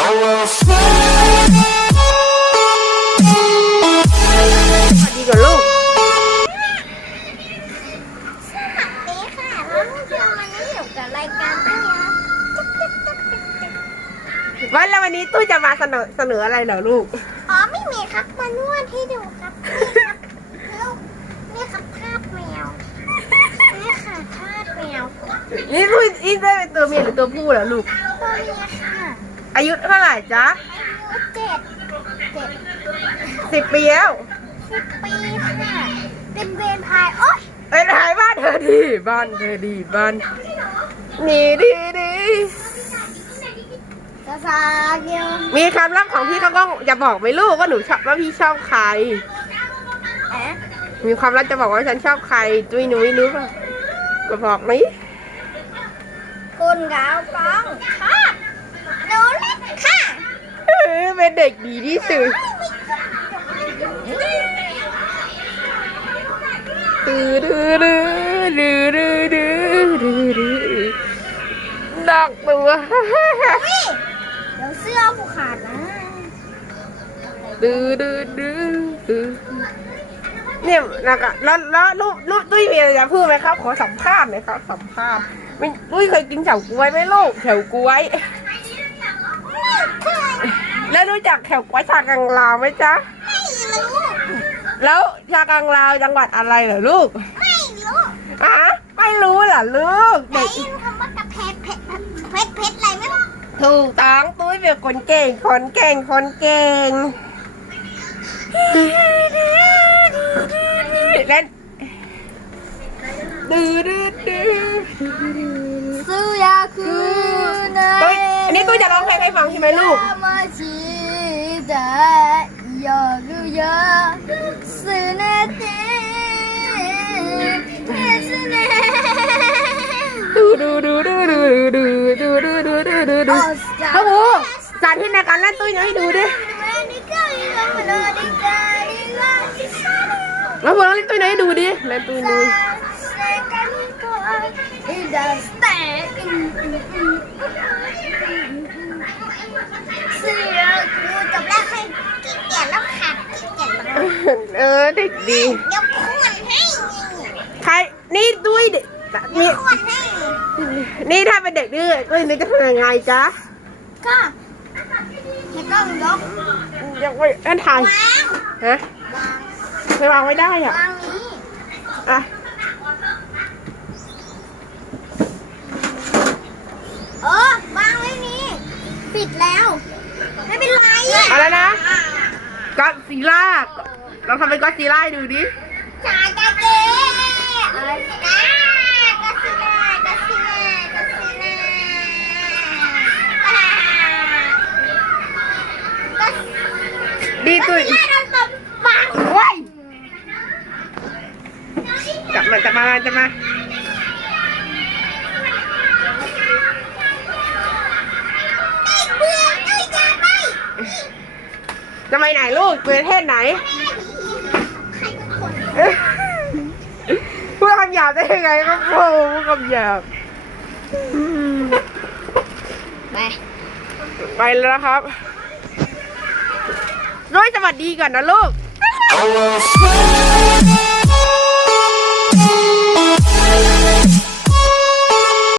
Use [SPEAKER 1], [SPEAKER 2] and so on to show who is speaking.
[SPEAKER 1] สวัสดีก่อนลูก
[SPEAKER 2] สวัสดีค่ะแล้วนี่คือมันนี่อยู่กับรายการตั้งยา
[SPEAKER 1] วันแล้ววันนี้ตุ้ยจะมาเสนอเสนออะไรเหรอลูก
[SPEAKER 2] อ๋อไม่มีครับมานวดให้ดูครับนี่ครับลูกนี่ครับทาสแมวนี่ค่ะทาสแมว
[SPEAKER 1] นี่ตุ้ยนี่ได้เป็นตัวเมียหรือตัวผู้เหรอลูก
[SPEAKER 2] ตัวเมียค่ะ
[SPEAKER 1] อายุเท่าไหร่จ๊ะ
[SPEAKER 2] อายุเจ็ดเจ็ด
[SPEAKER 1] สิบปีแล้ว
[SPEAKER 2] สิบปีค่ะเป็นเวรพายโอ๊ย
[SPEAKER 1] เอ้ยถ่ายบ้านเธอดีบ้านเธอดีบ้านนี่ดีดี
[SPEAKER 2] ซาซาเกียว
[SPEAKER 1] มีคำลับของพี่เขาก็จะบอกไหมลูกว่าหนูชอบว่าพี่ชอบใคร
[SPEAKER 2] แอะ
[SPEAKER 1] มีความลับจะบอกว่าฉันชอบใครตุ้ยนุ้ยรู้ป่ะก็บอกไหม
[SPEAKER 2] คุณกาวกองค่ะหนูเล็กค่ะ
[SPEAKER 1] เออ เป็นเด็กดีที่สุดตื้อดื้อดื้อดื้อดื้อดื้อดื้อดื้อดักตัว
[SPEAKER 2] นี่เดี๋ยวเสื้อผูกขาดนะ
[SPEAKER 1] ดื้อดื้อดื้อดื้อเนี่ยนะคะแล้วแล้วลูกลูกตุ้ยมีอะไรจะพูดไหมครับ ขอสัมภาษณ์หน่อยครับ สัมภาษณ์ไม่ตุ้ยเคยกินเฉาก๊วยไหมลูกเฉาก๊วย แล้วรู้จักแถวกวยชากังลาวไหมจ๊ะ
[SPEAKER 2] ไม่รู้
[SPEAKER 1] แล้วชากังลาวจังหวัดอะไรเหรอลูก
[SPEAKER 2] ไม่รู้
[SPEAKER 1] อะไม่รู้เหรอลูก
[SPEAKER 2] ได้
[SPEAKER 1] เด็ก
[SPEAKER 2] ยินคำว่ากระเพชรเพชรเพชรเพชรอะไรไหม
[SPEAKER 1] ถูกต้องตุ้ยเป็นคนเก่งคนเก่งคนเก่งเล่นดื้อดื้ ให้ฟังใช่ไหมลูก
[SPEAKER 2] มาชีดาอยากรู้ยาซื้อเนเต้ซื้อเดู
[SPEAKER 1] ดูดูดูดูดูดูดูดูดูดูดูข้าวหมูสาธิตในการเล่นตุ้ยหน่อยให้ดูดิแล้วหมูลองเล่นตุ้ยหน่อยให้ดูดิเล่นตุ้ยหน่อย
[SPEAKER 2] เสือกูจบแล้วให้ขี้เกียจแล้วขาดขี้เกียจแล้ว
[SPEAKER 1] เออเด็กดี
[SPEAKER 2] เดี๋ยวขวนให้
[SPEAKER 1] ใครนี่ตุ้ยเด็กนี่
[SPEAKER 2] ขวนให้
[SPEAKER 1] นี่ถ้าเป็นเด็กดื้อตุ้ยนึกจะทำยังไงจ๊ะ
[SPEAKER 2] ก็ให้กล้องยก
[SPEAKER 1] ยังไม่อันถ่ายวา
[SPEAKER 2] ง
[SPEAKER 1] ฮะ
[SPEAKER 2] วาง
[SPEAKER 1] ไม่วางไม่ได้อะ
[SPEAKER 2] วางนี้
[SPEAKER 1] อะ
[SPEAKER 2] เออวางไว้นี้ปิดแล้ว ไม่เป็นไร
[SPEAKER 1] อะไรนะก็อดซีล่า เราทำเป็นก็อดซีล่าให้ดูดิ
[SPEAKER 2] จ่ายกาเกะอะไรนะกาซิล่ากาซิล่ากาซิล่าอ่ากาซิ
[SPEAKER 1] ดีตุ้ย
[SPEAKER 2] ล่าโดนตบปาก
[SPEAKER 1] โอ้ยจับมาจับมาจับมา
[SPEAKER 2] เบื่อเอ้ยอย่าไป
[SPEAKER 1] จะไปไหนลูกประเทศไหน
[SPEAKER 2] ใพู
[SPEAKER 1] ดคำหยาบได้ยังไงครับโอ้พูดคำหยาบอืม
[SPEAKER 2] ไป
[SPEAKER 1] ไปแล้วนะครับด้วยสวัสดีก่อนนะลูก
[SPEAKER 3] Oh, well,